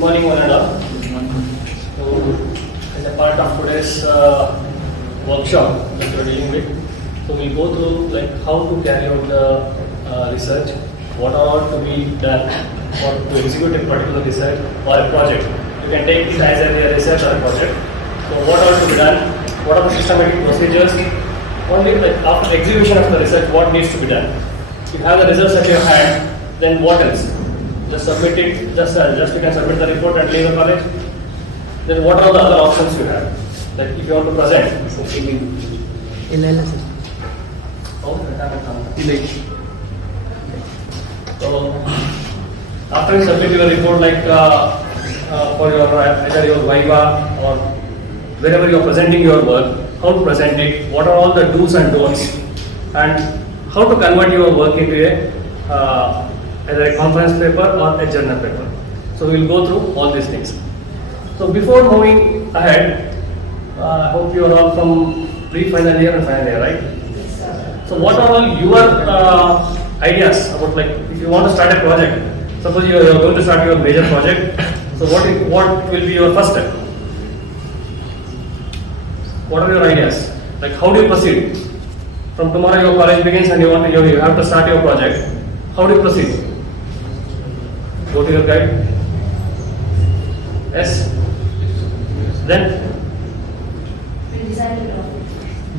morning, one and all. So, as a part of today's workshop that we're dealing with, so we'll go through like how to carry out the research, what are all to be done or to execute a particular research or a project. You can take it as a research or a project. So, what are to be done? What are the systematic procedures? Only like after execution of the research, what needs to be done? You have the results at your hand, then what else? Just submit it, just you can submit the report and leave the college. Then what are the other options you have? Like if you want to present. So after you submit your report, like for your either your viva or wherever you are presenting your work, how to present it, what are all the do's and don'ts, and how to convert your work into either a conference paper or a journal paper. So we will go through all these things. So before moving ahead, I hope you are all from pre-final year and final year, right? So what are all your ideas about, like if you want to start a project, suppose you are going to start your major project, so what will be your first step? What are your ideas? Like how do you proceed? From tomorrow your college begins and you have to start your project. How do you proceed? Go to your guide. Yes. Then? We decide the topic.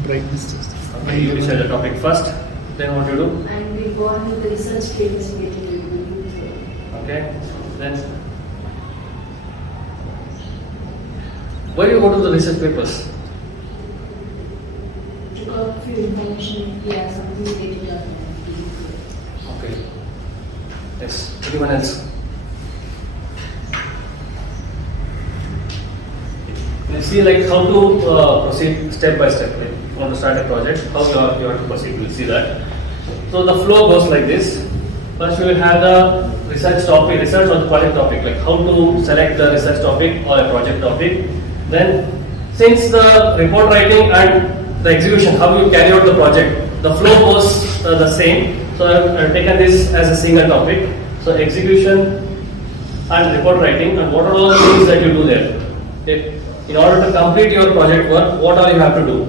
Brightness. Okay, you decide the topic first. Then what you do? And we go on with the research papers getting. Okay. Then? Where do you go to the research papers? To got few information, yeah, something related to. Okay. Yes. Anyone else? We'll see like how to proceed step by step. Like if you want to start a project, how you have to proceed. We'll see that. So the flow goes like this. First we will have the research topic, research or the project topic, like how to select the research topic or a project topic. Then since the report writing and the execution, how you carry out the project, the flow goes the same. So I've taken this as a single topic. So execution and report writing, and what are all the things that you do there? Okay. In order to complete your project work, what all you have to do?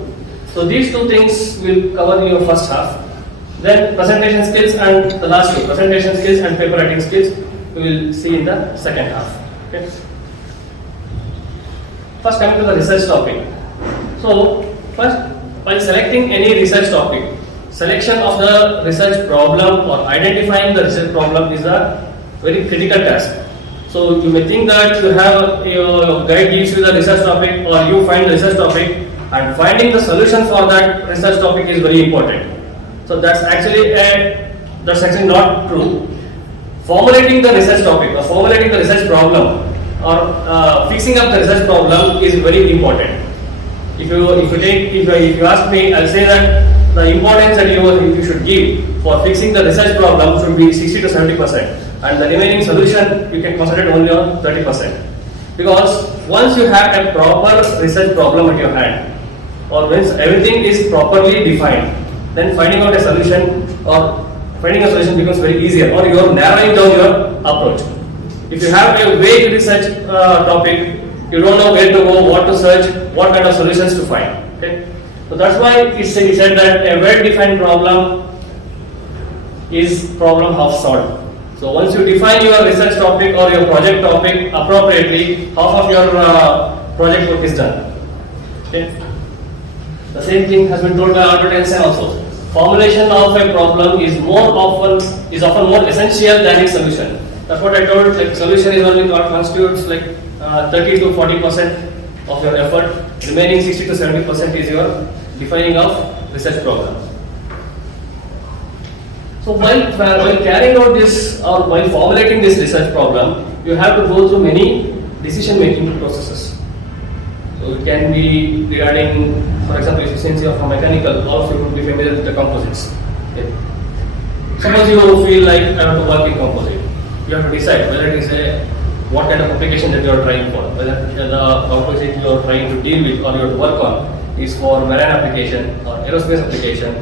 So these two things will cover your first half. Then presentation skills and the last two, presentation skills and paper writing skills, we will see in the second half. Okay. First coming to the research topic. So first, while selecting any research topic, selection of the research problem or identifying the research problem is a very critical task. So you may think that you have your guide gives you the research topic or you find the research topic, and finding the solution for that research topic is very important. So that's actually not true. Formulating the research topic or formulating the research problem or fixing up the research problem is very important. If you ask me, I'll say that the importance that you should give for fixing the research problem should be 60 to 70%, and the remaining solution you can concentrate only on 30%. Because once you have a proper research problem at your hand, or once everything is properly defined, then finding out a solution becomes very easier, or you are narrowing down your approach. If you have a vague research topic, you don't know where to go, what to search, what kind of solutions to find. Okay? So that's why it said that a well-defined problem is problem half solved. So once you define your research topic or your project topic appropriately, half of your project work is done. Okay? The same thing has been told by Albert Einstein also. Formulation of a problem is often more essential than its solution. That's what I told. Like solution is only constitutes like 30 to 40% of your effort. Remaining 60 to 70% is your defining of research problem. So while carrying out this or while formulating this research problem, you have to go through many decision-making processes. So it can be regarding, for example, since you are from mechanical, all of you would be familiar with the composites. Okay. Suppose you feel like I want to work in composite. You have to decide whether it is what kind of application that you are trying for, whether the composite you are trying to deal with or you have to work on is for marine application or aerospace application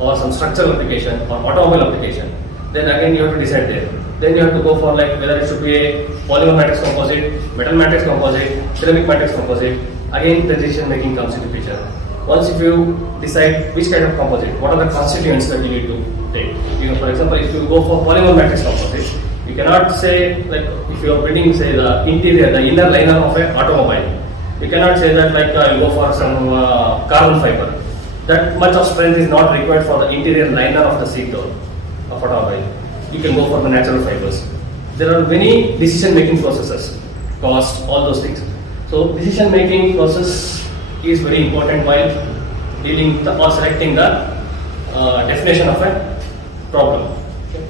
or some structural application or automobile application. Then again you have to decide there. Then you have to go for like whether it should be a polymer matrix composite, metal matrix composite, ceramic matrix composite. Again, the decision making comes into picture. Once if you decide which kind of composite, what are the constituents that you need to take. You know, for example, if you go for polymer matrix composite, you cannot say like if you are building say the interior, the inner liner of an automobile, you cannot say that like you go for some carbon fiber. That much of strength is not required for the interior liner of the seat door of automobile. You can go for the natural fibers. There are many decision making processes, cost, all those things. So decision making process is very important while dealing or selecting the definition of a problem. Okay.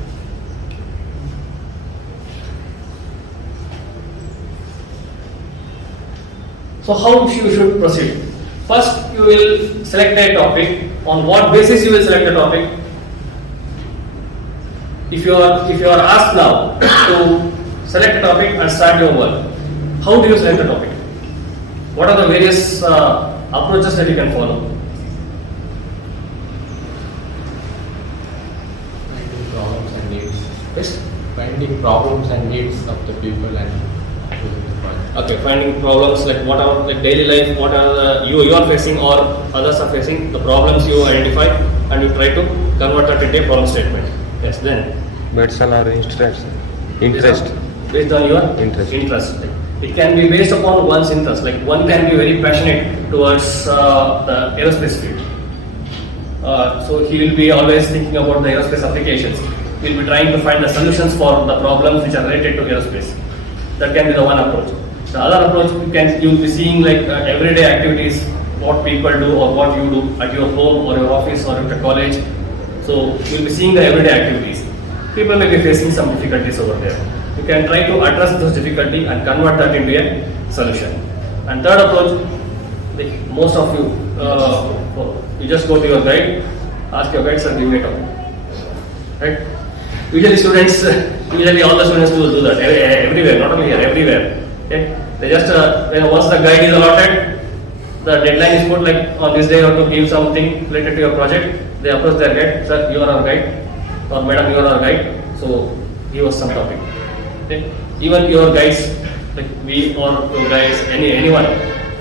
So how you should proceed? First, you will select a topic. On what basis you will select a topic? If you are asked now to select a topic and start your work, how do you select a topic? What are the various approaches that you can follow? Finding problems and needs. Yes. Finding problems and needs of the people and choosing the project. Okay, finding problems like what are like daily life, what are the you are facing or others are facing, the problems you identify and you try to convert that into a problem statement. Yes, then Based on our interest. based on your Interest. It can be based upon one's interest. Like one can be very passionate towards the aerospace field. So he will be always thinking about the aerospace applications. He will be trying to find the solutions for the problems which are related to aerospace. That can be the one approach. The other approach you will be seeing like everyday activities, what people do or what you do at your home or your office or at your college. So you will be seeing the everyday activities. People may be facing some difficulties over there. You can try to address those difficulty and convert that into a solution. And third approach, like most of you, you just go to your guide, ask your guide, sir, give me a topic. Right? Usually all the students do that everywhere, not only here, everywhere. Okay? They just once the guide is allotted, the deadline is put like on this day you have to give something related to your project. They approach their guide, sir, you are our guide, or madam, you are our guide. So give us some topic. Okay? Even your guides, like we or your guys, anyone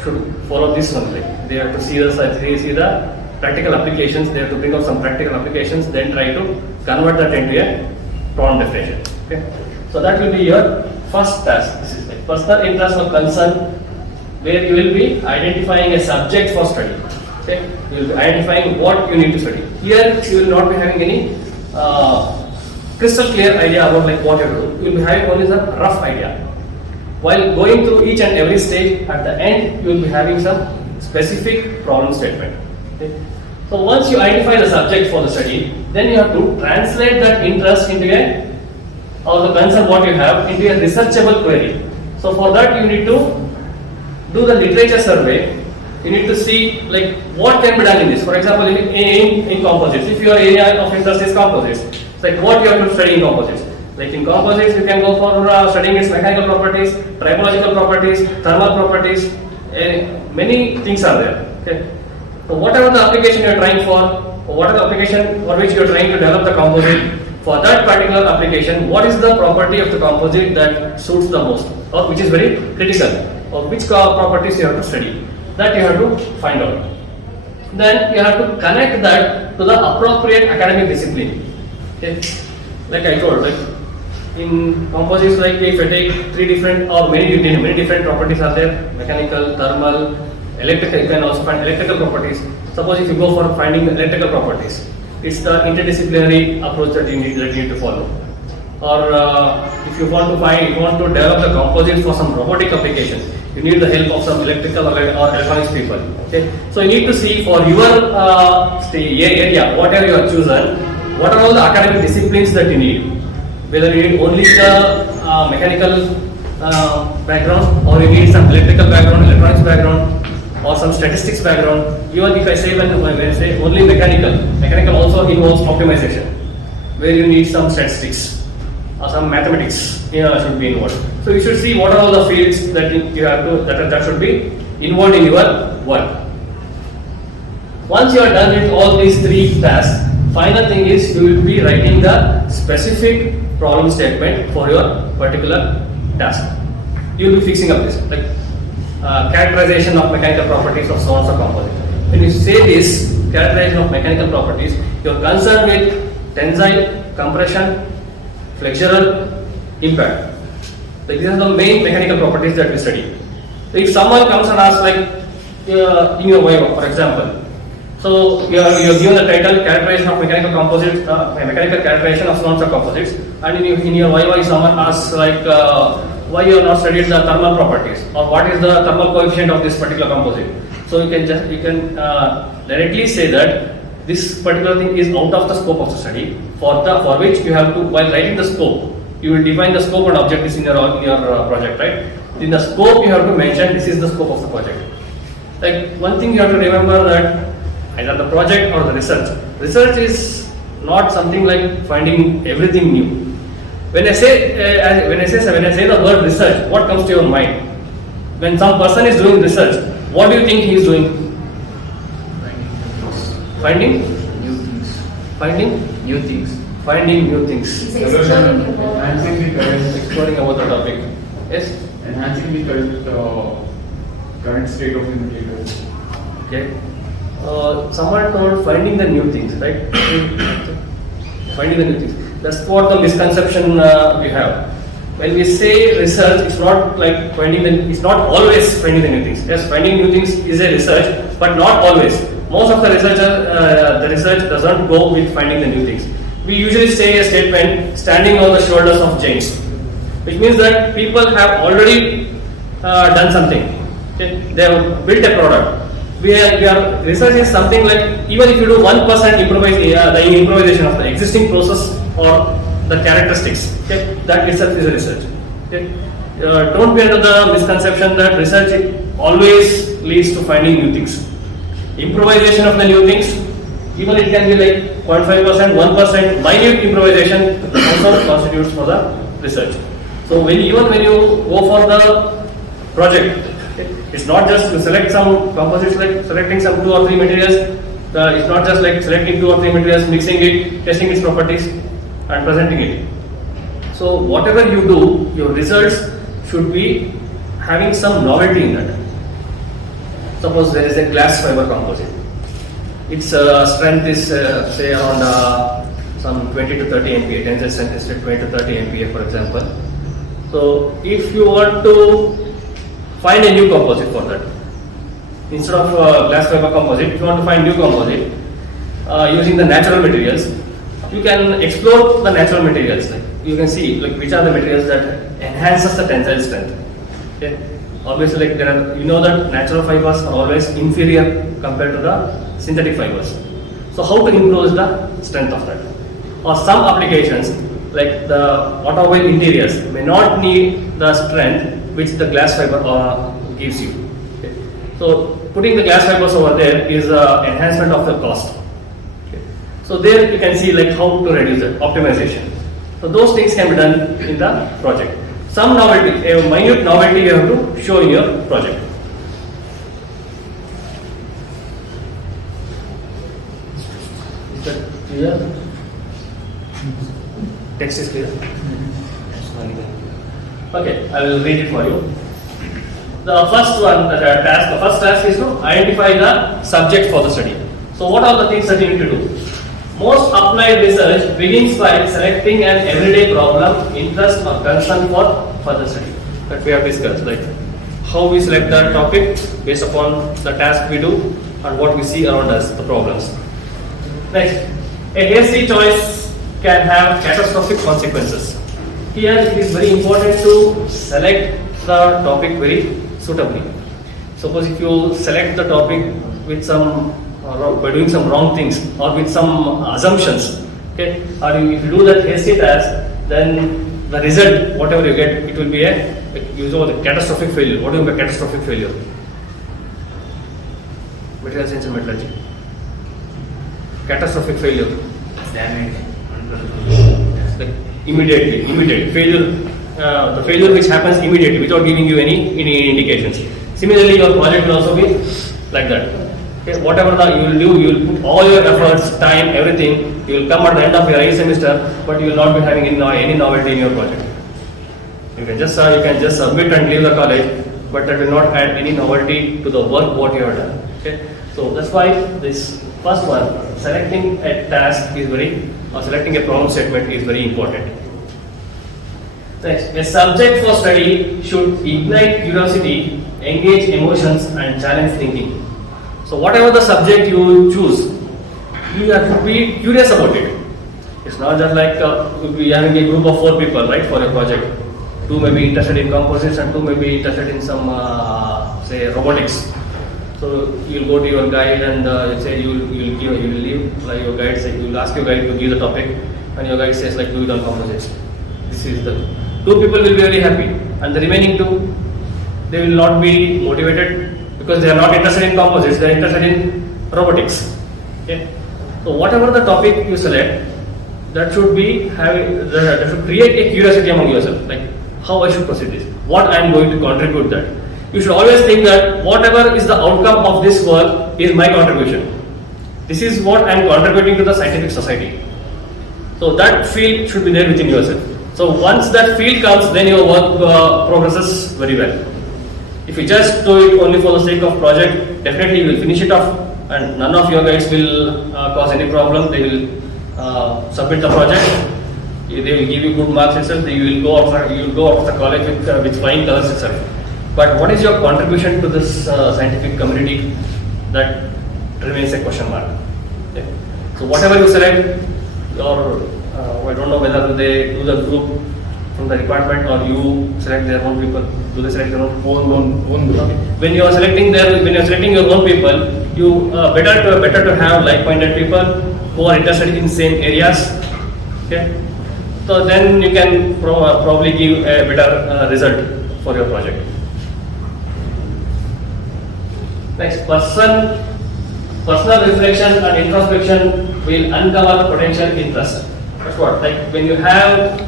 should follow this one. Like they have to see the practical applications. They have to bring out some practical applications, then try to convert that into a problem definition. Okay? So that will be your first task. This is like personal interest or concern, where you will be identifying a subject for study. Okay? You will be identifying what you need to study. Here you will not be having any crystal clear idea about like what you have to do. You will be having only the rough idea. While going through each and every stage, at the end you will be having some specific problem statement. Okay? So once you identify the subject for the study, then you have to translate that interest into or the concern what you have into a researchable query. So for that you need to do the literature survey. You need to see like what can be done in this. For example, in composites, if your area of interest is composites, it's like what you have to study in composites. Like in composites, you can go for studying its mechanical properties, typological properties, thermal properties. Many things are there. Okay. So whatever the application you are trying for, or whatever the application for which you are trying to develop the composite, for that particular application, what is the property of the composite that suits the most, or which is very critical, or which properties you have to study. That you have to find out. Then you have to connect that to the appropriate academic discipline. Okay. Like I told, like in composites, like if I take three different or many different properties are there: mechanical, thermal, electrical. You can also find electrical properties. Suppose if you go for finding electrical properties, it's the interdisciplinary approach that you need to follow. Or if you want to develop the composite for some robotic applications, you need the help of some electrical or electronics people. Okay, so you need to see for your area, whatever you have chosen, what are all the academic disciplines that you need. Whether you need only the mechanical background, or you need some electrical background, electronics background, or some statistics background. Even if I say when I say only mechanical also involves optimization, where you need some statistics or some mathematics should be involved. So you should see what are all the fields that you have to that should be involved in your work. Once you are done with all these three tasks, final thing is you will be writing the specific problem statement for your particular task. You will be fixing up this, like characterization of mechanical properties of so and so composite. When you say this characterization of mechanical properties, you are concerned with tensile, compression, flexural, impact. Like these are the main mechanical properties that we study. So if someone comes and asks, like in your Viva, for example, so you are given the title characterization of mechanical composites, mechanical characterization of so and so composites, and in your Viva, if someone asks like why you have not studied the thermal properties or what is the thermal coefficient of this particular composite, so you can directly say that this particular thing is out of the scope of the study. For which you have to, while writing the scope, you will define the scope and objectives in your project, right? In the scope, you have to mention this is the scope of the project. Like one thing you have to remember that either the project or the research. Research is not something like finding everything new. When I say the word research, what comes to your mind? When some person is doing research, what do you think he is doing? Finding New things. finding New things. finding new things. It's exploring the world. Enhancing the current, Exploring about the topic. Yes. enhancing the current state of the material. Okay. Someone told finding the new things, right? Finding the new things. That's what the misconception we have. When we say research, it's not like it's not always finding the new things. Yes, finding new things is a research, but not always. Most of the research doesn't go with finding the new things. We usually say a statement, standing on the shoulders of giants, which means that people have already done something. Okay? They have built a product. Research is something like, even if you do 1% the improvisation of the existing process or the characteristics, okay, that itself is a research. Okay? Don't be under the misconception that research always leads to finding new things. Improvisation of the new things, even it can be like 0.5%, 1%, minute improvisation also constitutes for the research. So when you go for the project, okay, it's not just to select some composites, like selecting some 2 or 3 materials. It's not just like selecting 2 or 3 materials, mixing it, testing its properties, and presenting it. So whatever you do, your results should be having some novelty in that. Suppose there is a glass fiber composite. Its strength is say around some 20 to 30 MPa, tensile strength is 20 to 30 MPa, for example. So if you want to find a new composite for that, instead of glass fiber composite, if you want to find new composite using the natural materials, you can explore the natural materials. Like you can see like which are the materials that enhances the tensile strength. Okay? Obviously, like that natural fibers are always inferior compared to the synthetic fibers. So how to improve the strength of that? Or some applications like the automobile interiors may not need the strength which the glass fiber gives you. Okay. So putting the glass fibers over there is enhancement of the cost. Okay. So there you can see like how to reduce it, optimization. So those things can be done in the project. Some novelty, a minute novelty you have to show in your project. Is that clear? Text is clear? Okay, I will read it for you. The first task is to identify the subject for the study. So what are the things that you need to do? Most applied research begins by selecting an everyday problem, interest or concern for further study. That we have discussed, like how we select the topic based upon the task we do and what we see around us, the problems. Next, a hasty choice can have catastrophic consequences. Here it is very important to select the topic very suitably. Suppose if you select the topic with by doing some wrong things or with some assumptions, okay, or if you do that hasty task, then the result, whatever you get, it will be a catastrophic failure. What do you mean by catastrophic failure? Material science and metallurgy. Catastrophic failure. Damage. Like immediate failure. The failure which happens immediately without giving you any indications. Similarly, your project will also be like that. Okay, whatever you will do, you will put all your efforts, time, everything, You will come at the end of your A semester, but you will not be having any novelty in your project. You can just submit and leave the college, but that will not add any novelty to the work what you have done. Okay, so that's why this first one, selecting a task is selecting a problem statement is very important. Next, a subject for study should ignite curiosity, engage emotions, and challenge thinking. So whatever the subject you choose, you have to be curious about it. It's not just like we having a group of 4 people, right, for a project. 2 may be interested in composites and 2 may be interested in some, say, robotics. So you'll go to your guide and say you will leave like your guide say you will ask your guide to give the topic, and your guide says like do it on composites. This is the 2 people will be very happy, and the remaining 2 they will not be motivated because they are not interested in composites. They are interested in robotics. Okay. So whatever the topic you select, that should create a curiosity among yourself, like how I should proceed this, what I am going to contribute that. You should always think that whatever is the outcome of this work is my contribution. This is what I am contributing to the scientific society. So that feel should be there within yourself. So once that feel comes, then your work progresses very well. If you just do it only for the sake of project, definitely you will finish it off, and none of your guys will cause any problem. They will submit the project. They will give you good marks itself. You will go out of the college with flying colors itself. But what is your contribution to this scientific community? That remains a question mark. Okay. So whatever you select, or I don't know whether they do the group from the department or you select their own people. Do they select their own group? When you are selecting your own people, you better to have like-minded people who are interested in same areas. Okay. So then you can probably give a better result for your project. Next, personal reflection and introspection will uncover potential interest. That's what, like when you have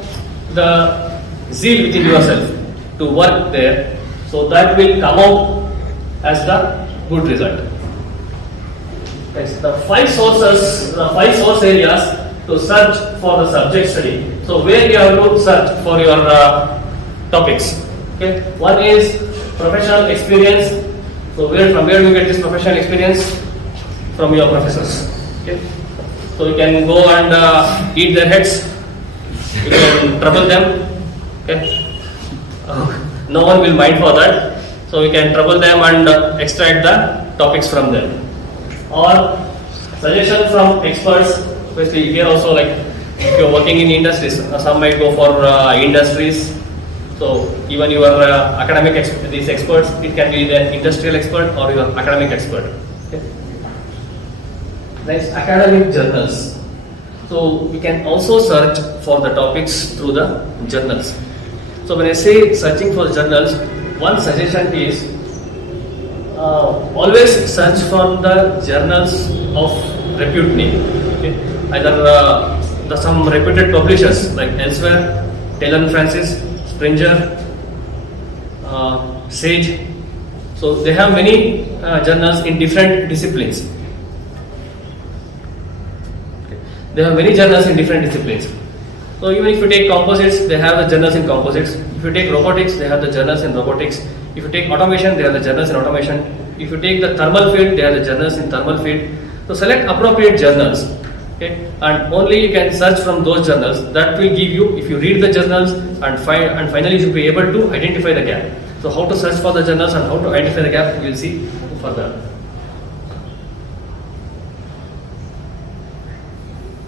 the zeal within yourself to work there, so that will come out as the good result. Next, the 5 source areas to search for the subject study. So where you have to search for your topics. Okay, one is professional experience. So from where do you get this professional experience? From your professors. Okay, so you can go and eat their heads. You can trouble them. Okay, no one will mind for that. So you can trouble them and extract the topics from them. Or suggestion from experts. Especially here also, like if you're working in industries, some might go for industries. So even your academic these experts, it can be the industrial expert or your academic expert. Okay. Next, academic journals. So we can also search for the topics through the journals. So when I say searching for journals, one suggestion is always search for the journals of repute name. Okay. Either some reputed publishers like Elsewhere, Taylor & Francis, Springer, Sage. So they have many journals in different disciplines. Okay. They have many journals in different disciplines. So even if you take composites, they have the journals in composites. If you take robotics, they have the journals in robotics. If you take automation, they have the journals in automation. If you take the thermal field, they have the journals in thermal field. So select appropriate journals. Okay, and only you can search from those journals. That will give you, if you read the journals and finally you should be able to identify the gap. So how to search for the journals and how to identify the gap, we will see further.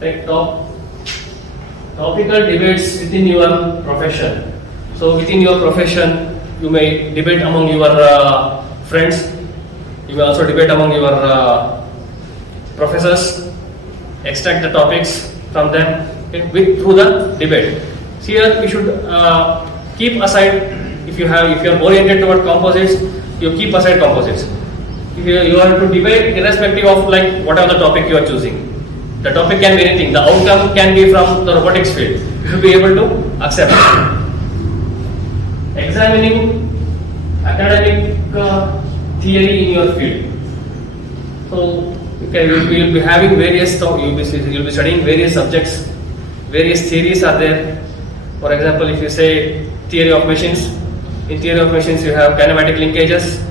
Take topical debates within your profession. So within your profession, you may debate among your friends. You may also debate among your professors. Extract the topics from them, okay, through the debate. Here we should keep aside, if you are oriented toward composites, you keep aside composites. If you are to debate irrespective of like whatever the topic you are choosing. The topic can be anything. The outcome can be from the robotics field. You should be able to accept. Examining academic theory in your field. So Okay, you'll be having various, you'll be studying various subjects, various theories are there. For example, if you say theory of machines, in theory of machines you have kinematic linkages.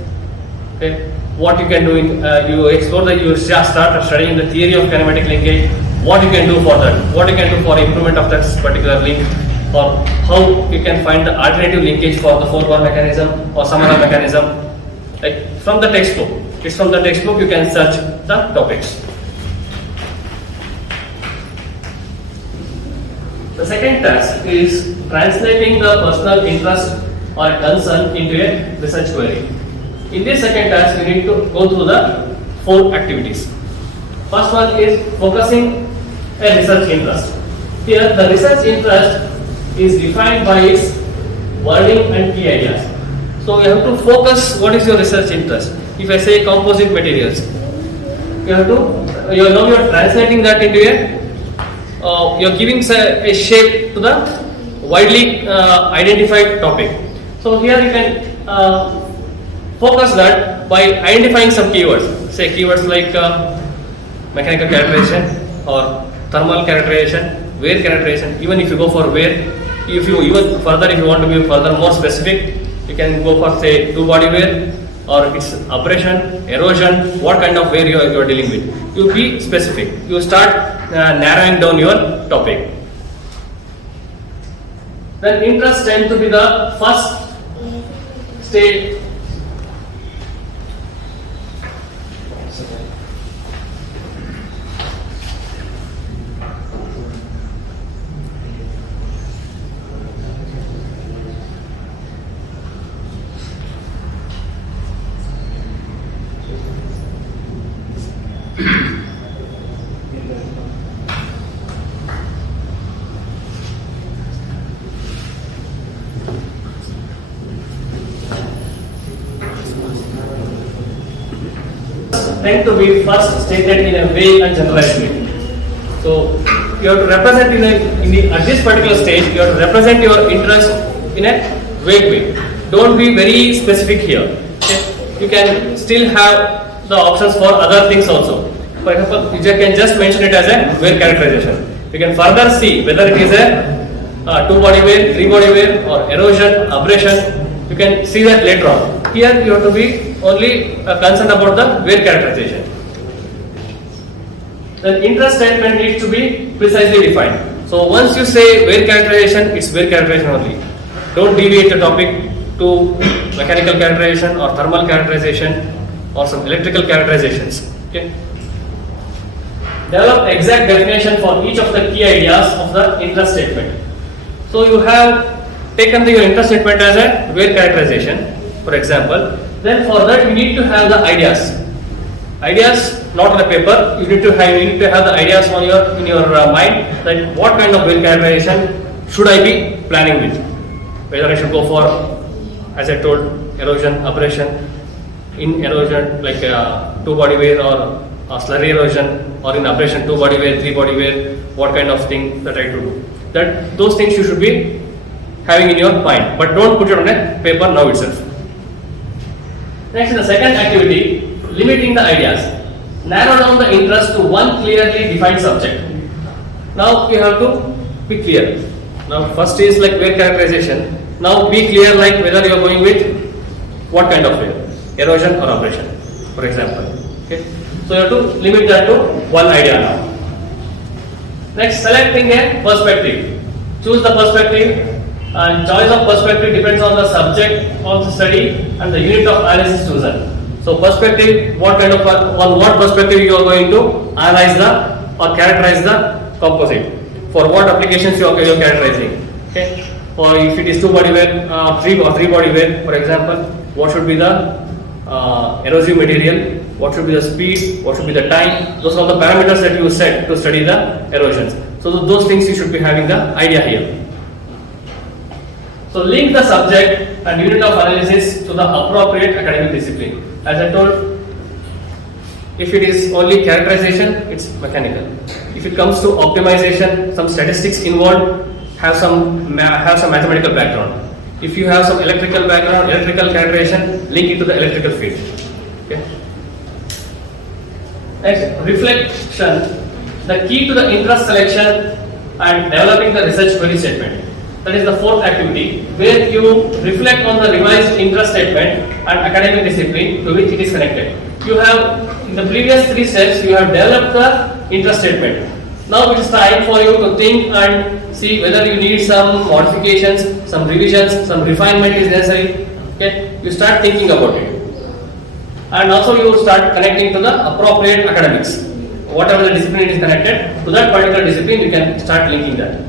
Okay, what you can do in you explore that, you start studying the theory of kinematic linkage. What you can do for that? What you can do for improvement of that particular link, or how you can find the alternative linkage for the 4-bar mechanism or some other mechanism. Like from the textbook, it's from the textbook you can search the topics. The second task is translating the personal interest or concern into a research query. In this second task, you need to go through the 4 activities. First one is focusing a research interest. Here, the research interest is defined by its wording and key ideas. So you have to focus what is your research interest. If I say composite materials, you have to, now you are translating that into a you are giving a shape to the widely identified topic. So here you can focus that by identifying some keywords. Say keywords like mechanical characterization or thermal characterization, wear characterization. Even if you go for wear, if you even further, if you want to be further more specific, you can go for say 2-body wear or its abrasion, erosion, what kind of wear you are dealing with. You be specific. You start narrowing down your topic. Then interest tend to be the first stage. Tend to be first stated in a vague and generalized way. So you have to represent at this particular stage, you have to represent your interest in a vague way. Don't be very specific here. Okay? You can still have the options for other things also. For example, you can just mention it as a wear characterization. You can further see whether it is a 2-body wear, 3-body wear, or erosion, abrasion. You can see that later on. Here you have to be only concerned about the wear characterization. The interest statement needs to be precisely defined. So once you say wear characterization, it's wear characterization only. Don't deviate the topic to mechanical characterization or thermal characterization or some electrical characterizations. Okay. Develop exact definition for each of the key ideas of the interest statement. So you have taken your interest statement as a wear characterization, for example. Then for that you need to have the ideas. Ideas not in a paper. You need to have the ideas in your mind that what kind of wear characterization should I be planning with. Whether I should go for, as I told, erosion, abrasion. In erosion, like 2-body wear or slurry erosion, or in abrasion 2-body wear, 3-body wear. What kind of thing that I to do. Those things you should be having in your mind, but don't put it on a paper now itself. Next, the second activity, limiting the ideas. Narrow down the interest to one clearly defined subject. Now you have to be clear. Now first is like wear characterization. Now be clear like whether you are going with what kind of wear, erosion or abrasion, for example. Okay. So you have to limit that to one idea now. Next, selecting a perspective. Choose the perspective, and choice of perspective depends on the subject of the study and the unit of analysis chosen. So perspective, on what perspective you are going to analyze or characterize the composite. For what applications you are characterizing. Okay. Or if it is 2-body wear, 3-body wear, for example, what should be the erosive material, what should be the speed, what should be the time. Those are the parameters that you set to study the erosions. So those things you should be having the idea here. So link the subject and unit of analysis to the appropriate academic discipline. As I told, if it is only characterization, it's mechanical. If it comes to optimization, some statistics involved, have some mathematical background. If you have some electrical background, electrical characterization, link it to the electrical field. Okay. Next, reflection. The key to the interest selection and developing the research query statement. That is the fourth activity, where you reflect on the revised interest statement and academic discipline to which it is connected. You have, in the previous three steps, you have developed the interest statement. Now it is time for you to think and see whether you need some modifications, some revisions, some refinement is necessary. Okay, you start thinking about it. And also you start connecting to the appropriate academics. Whatever the discipline is connected to that particular discipline, you can start linking that.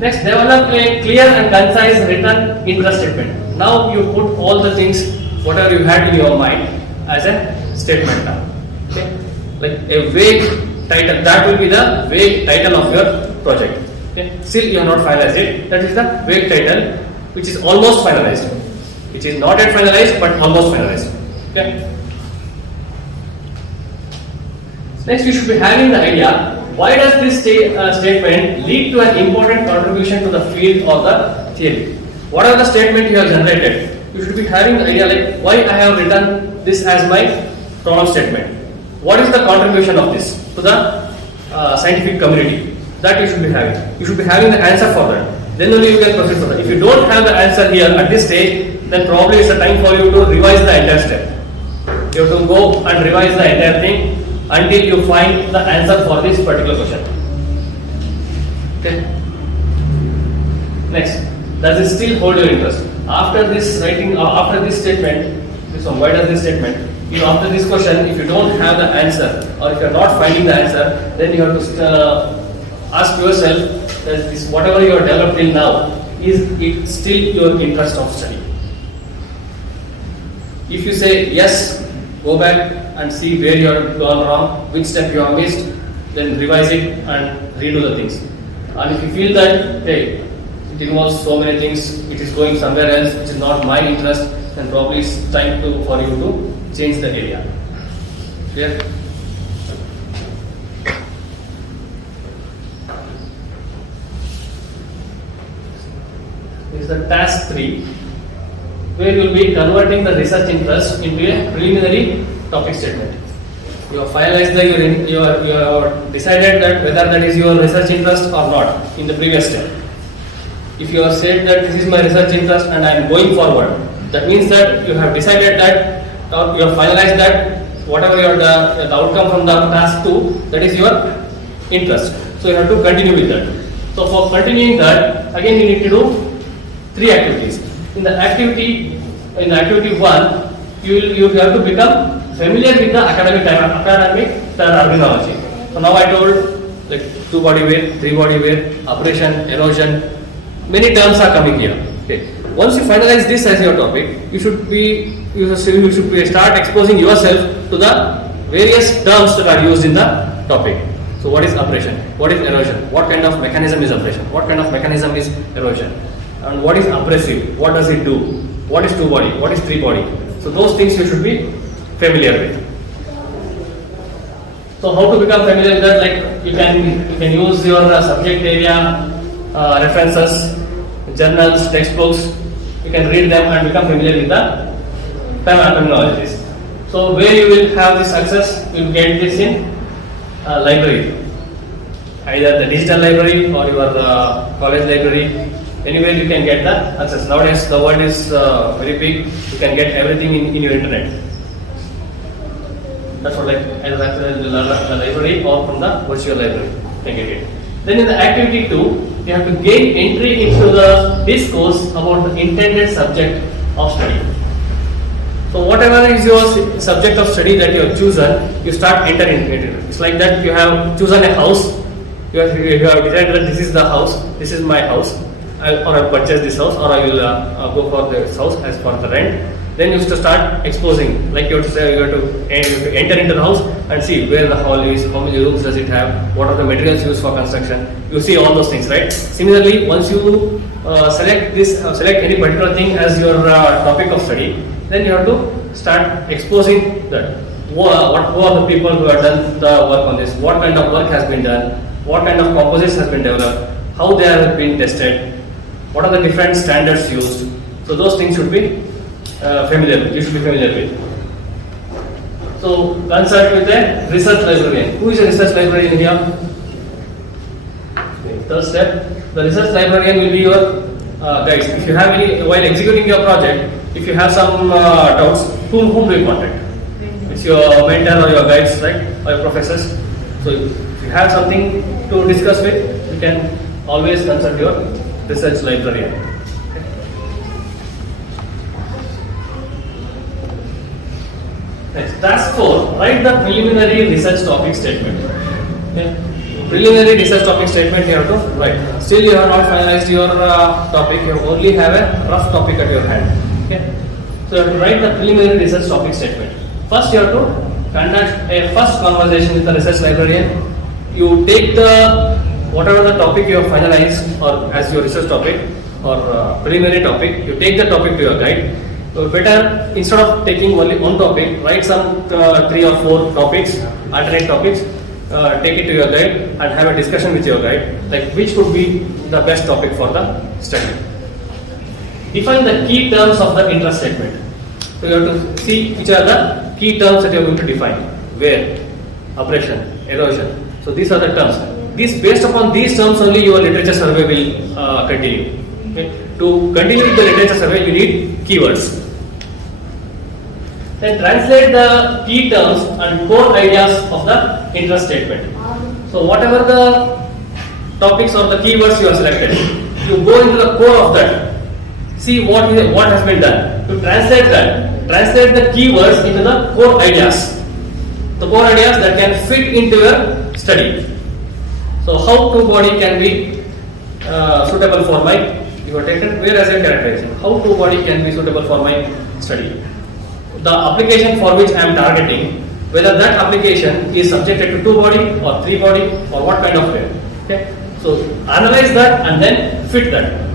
Next, develop a clear and concise written interest statement. Now you put all the things, whatever you had in your mind as a statement now. Okay? Like a vague title, that will be the vague title of your project. Okay? Still you have not finalized it. That is the vague title, which is almost finalized. Which is not yet finalized, but almost finalized. Okay? Next, you should be having the idea. Why does this statement lead to an important contribution to the field or the theory? What are the statement you have generated? You should be having the idea like why I have written this as my problem statement. What is the contribution of this to the scientific community? That you should be having. You should be having the answer for that. Then only you can proceed further. If you don't have the answer here at this stage, then probably it's a time for you to revise the entire step. You have to go and revise the entire thing until you find the answer for this particular question. Okay. Next, does it still hold your interest? After this writing, after this statement, this one, why does this statement? You after this question, if you don't have the answer or if you are not finding the answer, then you have to ask yourself that this whatever you have developed till now, is it still your interest of study? If you say yes, go back and see where you have gone wrong, which step you have missed, then revise it and redo the things. And if you feel that, hey, it involves so many things, it is going somewhere else, which is not my interest, then probably it's time for you to change the area. Clear? This is the task 3, where you will be converting the research interest into a preliminary topic statement. You have finalized you have decided that whether that is your research interest or not in the previous step. If you have said that this is my research interest and I am going forward, that means that you have decided that you have finalized that whatever the outcome from the task 2, that is your interest. So you have to continue with that. So for continuing that, again you need to do 3 activities. In the activity 1, you have to become familiar with the academic terminology. So now I told like 2 body weight, 3 body weight, operation, erosion, many terms are coming here. Okay. Once you finalize this as your topic, you should start exposing yourself to the various terms that are used in the topic. So what is operation? What is erosion? What kind of mechanism is operation? What kind of mechanism is erosion? And what is abrasive? What does it do? What is 2 body? What is 3 body? So those things you should be familiar with. So how to become familiar with that? Like you can use your subject area references, journals, textbooks. You can read them and become familiar with the terminologies. So where you will have this access, you will get this in library, either the digital library or your college library. Anywhere you can get the access. Nowadays the world is very big. You can get everything in your internet. That's what, like either access the library or from the virtual library you can get it. Then in the activity 2, you have to gain entry into the discourse about the intended subject of study. So whatever is your subject of study that you have chosen, you start entering into it. It's like that you have chosen a house. You have decided that this is the house. This is my house. Or I purchase this house, or I will go for this house as for the rent. Then you have to start exposing, like you have to say, you have to enter into the house and see where the hall is, how many rooms does it have, what are the materials used for construction. You see all those things, right? Similarly, once you select any particular thing as your topic of study, then you have to start exposing that. Who are the people who have done the work on this? What kind of work has been done? What kind of composites has been developed? How they have been tested? What are the different standards used? So those things should be familiar with. You should be familiar with. So consult with a research librarian. Who is a research librarian here? Third step, the research librarian will be your guides. If you have any, while executing your project, if you have some doubts, whom do you contact? It's your mentor or your guides, right? Or your professors. So if you have something to discuss with, you can always consult your research librarian. Next, task 4. Write the preliminary research topic statement. Okay. Preliminary research topic statement you have to write. Still you have not finalized your topic, you only have a rough topic at your hand. Okay. So you have to write the preliminary research topic statement. First you have to conduct a first conversation with the research librarian. You take the whatever the topic you have finalized or as your research topic or preliminary topic, you take the topic to your guide. So better instead of taking only one topic, write some 3 or 4 topics, alternate topics, take it to your guide and have a discussion with your guide, like which could be the best topic for the study. Define the key terms of the interest statement. So you have to see which are the key terms that you are going to define. Wear, abrasion, erosion. So these are the terms. Based upon these terms only your literature survey will continue. Okay. To continue with the literature survey, you need keywords. Then translate the key terms and core ideas of the interest statement. So whatever the topics or the keywords you have selected, you go into the core of that. See what has been done. To translate the keywords into the core ideas. The core ideas that can fit into your study. So how two body can be suitable for my, you have taken where as a characterization. How two body can be suitable for my study. The application for which I am targeting, whether that application is subjected to 2 body or 3 body or what kind of way. Okay. So analyze that and then fit that.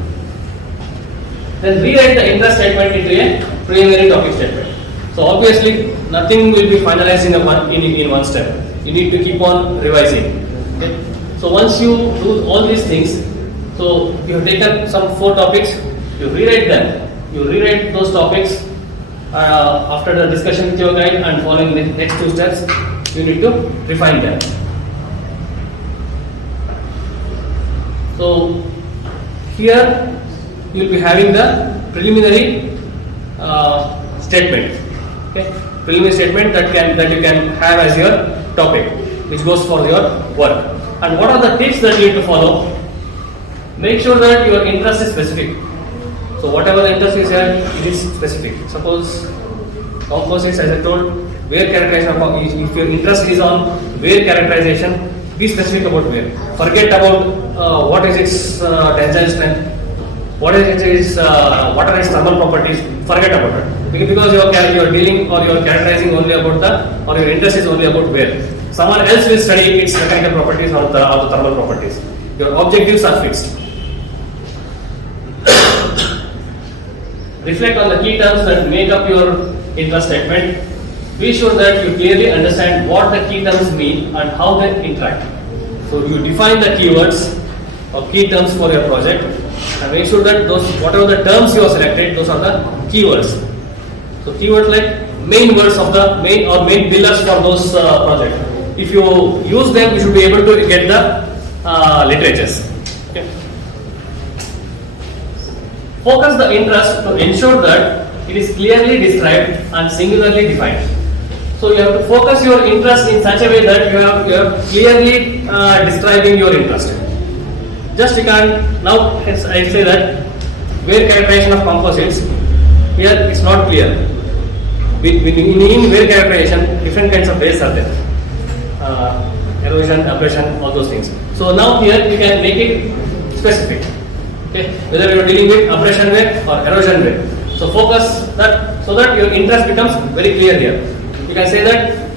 Then rewrite the interest statement into a preliminary topic statement. So obviously nothing will be finalized in one step. You need to keep on revising. Okay. So once you do all these things, so you have taken some 4 topics, you rewrite them. You rewrite those topics after the discussion with your guide and following the next 2 steps, you need to refine them. So here you will be having the preliminary statement. Okay, preliminary statement that you can have as your topic, which goes for your work. And what are the tips that you need to follow? Make sure that your interest is specific. So whatever the interest is here, it is specific. Suppose composites, as I told, wear characterization. If your interest is on wear characterization, be specific about wear. Forget about what is its tensile strength, what are its thermal properties. Forget about it. Because you are dealing or you are characterizing only about or your interest is only about wear. Someone else will study its mechanical properties or the thermal properties. Your objectives are fixed. Reflect on the key terms that make up your interest statement. Be sure that you clearly understand what the key terms mean and how they interact. So you define the keywords or key terms for your project and make sure that whatever the terms you have selected, those are the keywords. So keywords like main words of the main pillars for those projects. If you use them, you should be able to get the literatures. Okay. Focus the interest to ensure that it is clearly described and singularly defined. So you have to focus your interest in such a way that you are clearly describing your interest. Just you can now I say that wear characterization of composites. Here it's not clear. In wear characterization, different kinds of ways are there. Erosion, abrasion, all those things. So now here you can make it specific. Okay, whether you are dealing with abrasion wear or erosion wear. So focus that so that your interest becomes very clear here. You can say that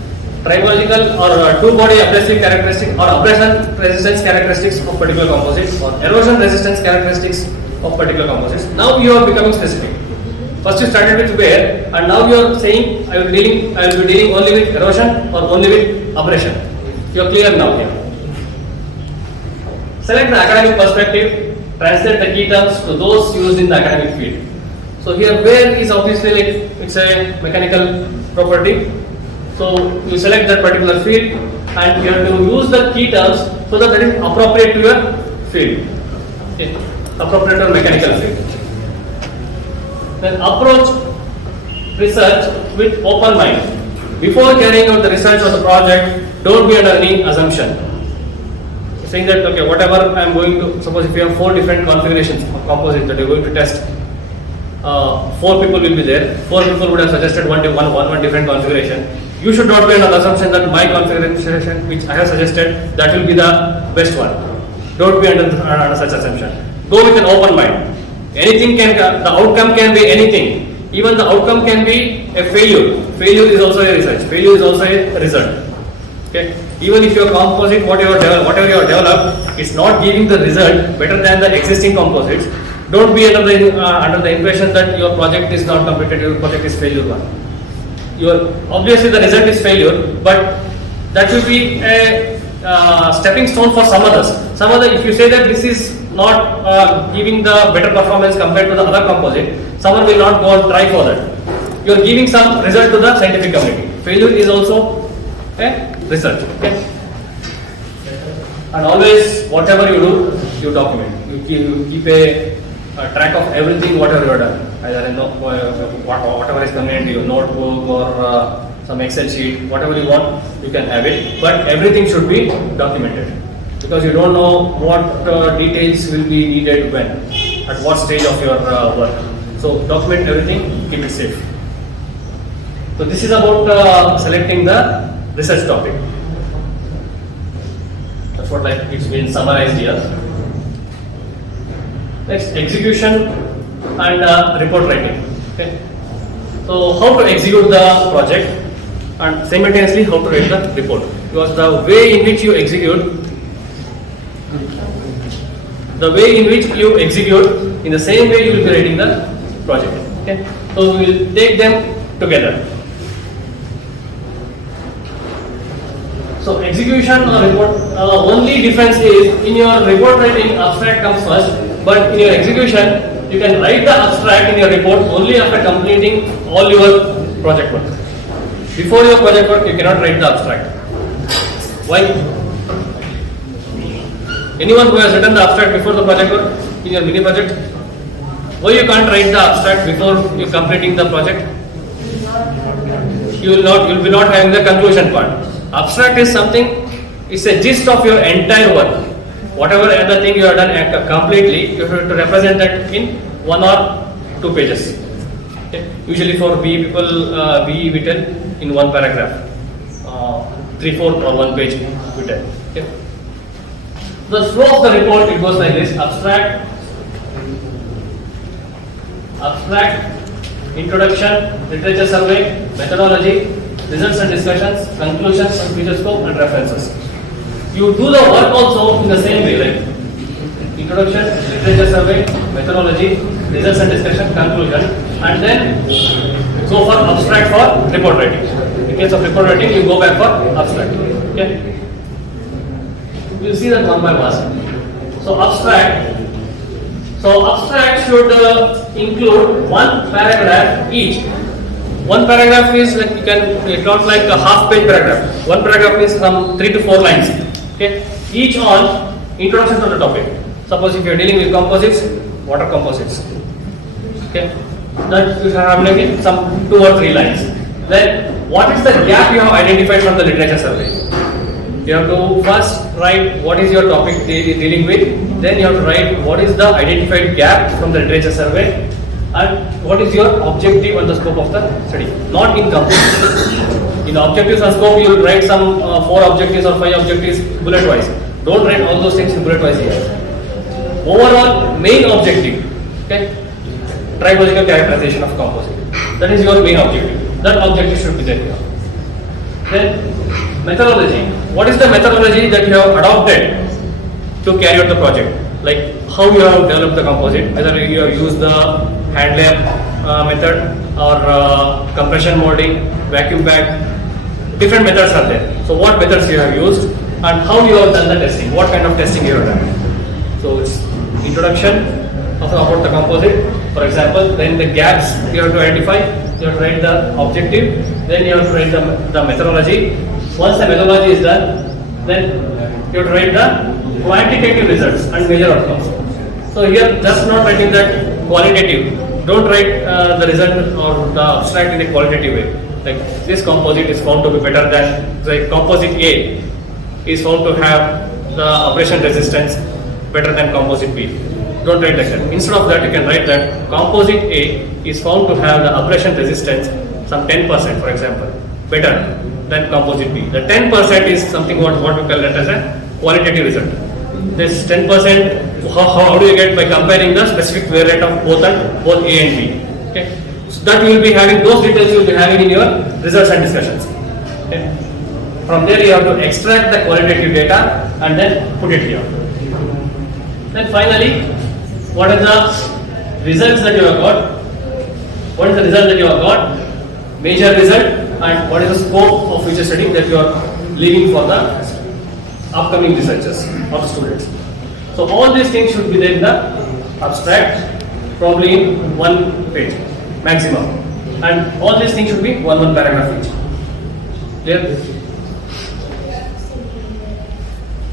tribological or 2-body abrasive characteristics or abrasion resistance characteristics of particular composites or erosion resistance characteristics of particular composites. Now you are becoming specific. First you started with wear and now you are saying I will be dealing only with erosion or only with abrasion. You are clear now here. Select the academic perspective, translate the key terms to those used in the academic field. So here wear is obviously like it's a mechanical property. So you select that particular field and you have to use the key terms so that is appropriate to your field. Okay. Appropriate to mechanical field. Then approach research with open mind. Before carrying out the research or the project, don't be under any assumption. Saying that okay, whatever I am going to, suppose if you have 4 different configurations of composites that you are going to test, 4 people will be there. 4 people would have suggested one different configuration. You should not be under the assumption that my configuration, which I have suggested, that will be the best one. Don't be under such assumption. Go with an open mind. Anything can, the outcome can be anything. Even the outcome can be a failure. Failure is also a research. Failure is also a result. Okay. Even if your composite, whatever you have developed, is not giving the result better than the existing composites, don't be under the impression that your project is not completed. Your project is failure one. Obviously the result is failure, but that will be a stepping stone for some others. Some other, if you say that this is not giving the better performance compared to the other composite, someone will not go and try for that. You are giving some result to the scientific community. Failure is also a result. Okay? And always, whatever you do, you document. You keep a track of everything, whatever you have done. Either whatever is convenient to your notebook or some Excel sheet, whatever you want, you can have it. But everything should be documented because you don't know what details will be needed when, at what stage of your work. So document everything, keep it safe. So this is about selecting the research topic. That's what it's been summarized here. Next, execution and report writing. Okay. So how to execute the project and simultaneously how to write the report. Because the way in which you execute, in the same way you will be writing the project. Okay. So we will take them together. So execution or report, only difference is in your report writing abstract comes first, but in your execution you can write the abstract in your report only after completing all your project work. Before your project work you cannot write the abstract. Why? Anyone who has written the abstract before the project work in your mini project? Why you can't write the abstract before you completing the project? You will be not having the conclusion part. Abstract is something, it's a gist of your entire work. Whatever other thing you have done completely, you have to represent that in 1 or 2 pages. Okay. Usually for BE people, BE we tell in 1 paragraph, 3/4 or 1 page we tell. Okay. The flow of the report, it goes like this: abstract, introduction, literature survey, methodology, results and discussions, conclusions, feature scope and references. You do the work also in the same way, like introduction, literature survey, methodology, results and discussion, conclusion, and then go for abstract for report writing. In case of report writing, you go back for abstract. Okay? We'll see that one by one. So abstract should include 1 paragraph each. 1 paragraph is like it's not like a half-page paragraph. 1 paragraph is from 3 to 4 lines. Okay, each on introduction to the topic. Suppose if you are dealing with composites, water composites. Okay, that you have like some 2 or 3 lines. Then what is the gap you have identified from the literature survey? You have to first write what is your topic dealing with. Then you have to write what is the identified gap from the literature survey. And what is your objective and the scope of the study? Not in complete. In objectives and scope, you will write some 4 objectives or 5 objectives bullet wise. Don't write all those things in bullet wise here. Overall, main objective. Okay, tribological characterization of composite. That is your main objective. That objective should be there here. Then methodology. What is the methodology that you have adopted to carry out the project? Like how you have developed the composite, whether you have used the hand layer method or compression molding, vacuum bag, different methods are there. So what methods you have used and how you have done the testing, what kind of testing you have done. So it's introduction about the composite, For example, then the gaps you have to identify, you have to write the objective, then you have to write the methodology. Once the methodology is done, then you have to write the quantitative results and major outcomes. So here, just not writing that qualitative. Don't write the result or the abstract in a qualitative way. Like this composite is found to be better than, like composite A is found to have the abrasion resistance better than composite B. Don't write like that. Instead of that, you can write that composite A is found to have the abrasion resistance some 10%, for example, better than composite B. The 10% is something what we call that as a qualitative result. This 10%, how do you get? By comparing the specific wear rate of both A and B. Okay, so that you will be having, those details you will be having in your results and discussions. Okay. From there you have to extract the qualitative data and then put it here. Then finally, what are the results that you have got? What is the result that you have got? Major result, and what is the scope of future study that you are leaving for the upcoming researchers or the students. So all these things should be there in the abstract, probably in 1 page maximum, and all these things should be one paragraph each. Clear?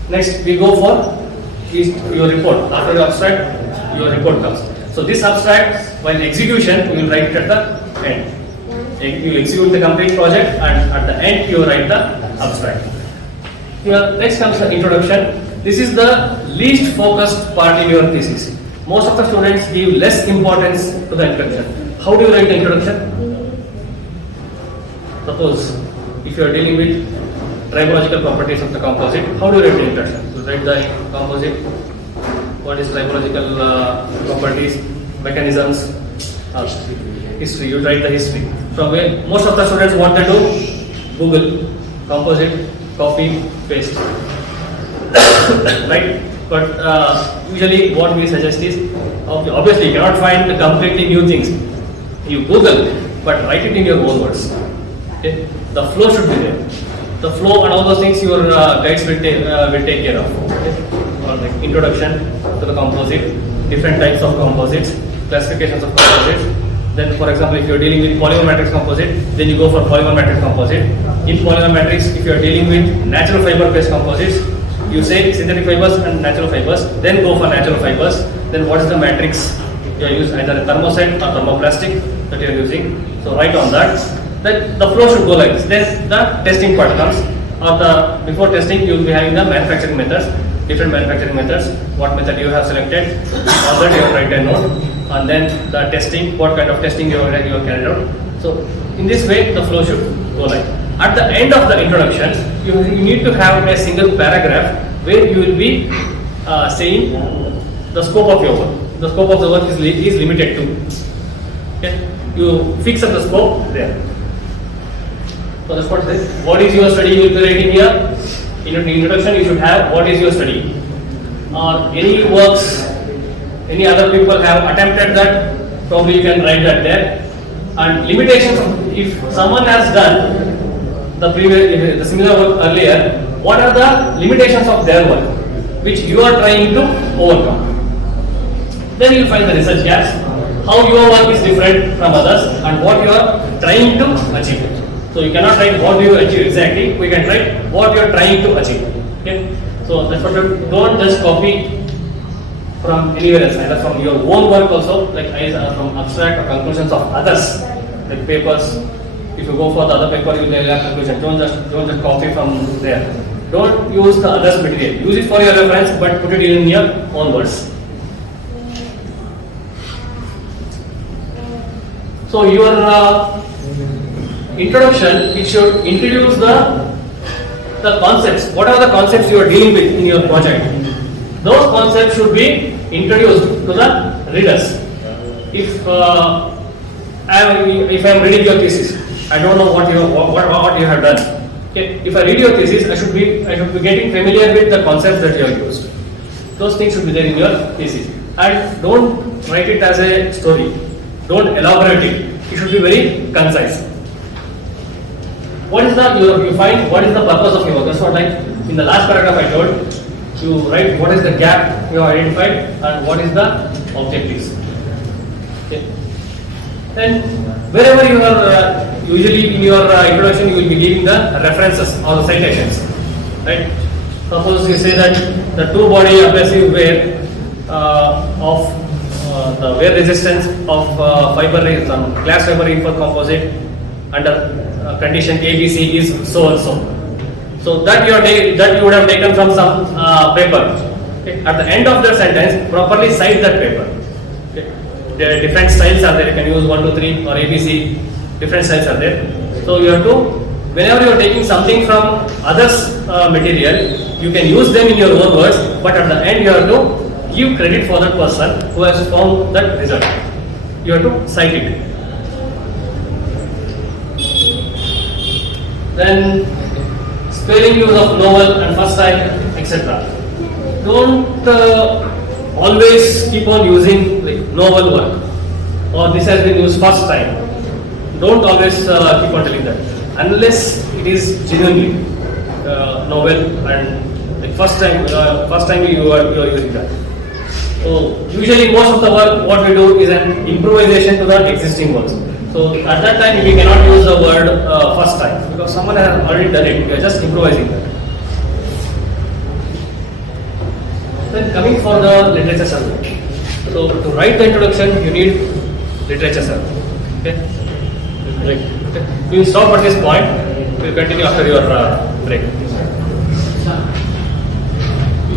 Next we go for your report. After the abstract, your report comes. So this abstract, while execution, you will write it at the end. You execute the complete project, and at the end you write the abstract. Here, next comes the introduction. This is the least focused part in your thesis. Most of the students give less importance to the introduction. How do you write the introduction? Suppose if you are dealing with tribological properties of the composite, how do you write the introduction? You write the composite, what is tribological properties, mechanisms, history. You write the history. From where most of the students, what they do? Google, composite, copy, paste. Right? But usually what we suggest is, obviously you cannot find the completely new things. You Google, but write it in your own words. Okay? The flow should be there. The flow and all those things your guides will take care of. Okay? Or like introduction to the composite, different types of composites, classifications of composites. Then, for example, if you are dealing with polymer matrix composite, then you go for polymer matrix composite. In polymer matrix, if you are dealing with natural fiber based composites, you say synthetic fibers and natural fibers, then go for natural fibers. Then what is the matrix you are using, either a thermoset or thermoplastic that you are using. So write on that. Then the flow should go like this. Then the testing part comes. Or the before testing, you will be having the manufacturing methods, different manufacturing methods. What method you have selected, all that you have write a note. And then the testing, what kind of testing you have carried out. So in this way, the flow should go like. At the end of the introduction, you need to have a single paragraph where you will be saying the scope of your work. The scope of the work is limited to. Okay? You fix up the scope there. So that's what it is. What is your study? You will be writing here. In the introduction, you should have what is your study. Or any works, any other people have attempted that, probably you can write that there. And limitations, if someone has done the similar work earlier, what are the limitations of their work which you are trying to overcome? Then you will find the research gaps, how your work is different from others, and what you are trying to achieve. So you cannot write what do you achieve exactly, we can write what you are trying to achieve. Okay? So that's what you don't just copy from anywhere else, either from your own work also, like either from abstract or conclusions of others, like papers. If you go for the other paper, you will have conclusion. Don't just copy from there. Don't use the others' material. Use it for your reference, but put it in your own words. So your introduction, it should introduce the concepts. What are the concepts you are dealing with in your project? Those concepts should be introduced to the readers. If I am reading your thesis, I don't know what you have done. Okay. If I read your thesis, I should be getting familiar with the concepts that you have used. Those things should be there in your thesis. And don't write it as a story. Don't elaborate it. It should be very concise. What is you find what is the purpose of your work? That's what, like in the last paragraph I told, you write what is the gap you have identified and what is the objectives. Okay. Then wherever you are usually in your introduction you will be giving the references or the citations, right? Suppose you say that the two body abrasive wear of the wear resistance of fiber is glass fiber reinforced composite under condition ABC is so and so. So that that you would have taken from some paper. Okay. At the end of the sentence, properly cite that paper. Okay. There are different styles are there. You can use 1, 2, 3 or ABC. Different styles are there. So you have to, whenever you are taking something from others' material, you can use them in your own words. But at the end, you have to give credit for that person who has found that result. You have to cite it. Then spelling use of novel and first time, etc. Don't always keep on using like novel work or this has been used first time. Don't always keep on telling that unless it is genuinely novel and like first time you are using that. So usually most of the work what we do is an improvisation to the existing words. So at that time we cannot use the word first time because someone has already done it. We are just improvising that. Then coming for the literature survey. So to write the introduction you need literature survey. Okay. Okay. We will stop at this point. We will continue after your break.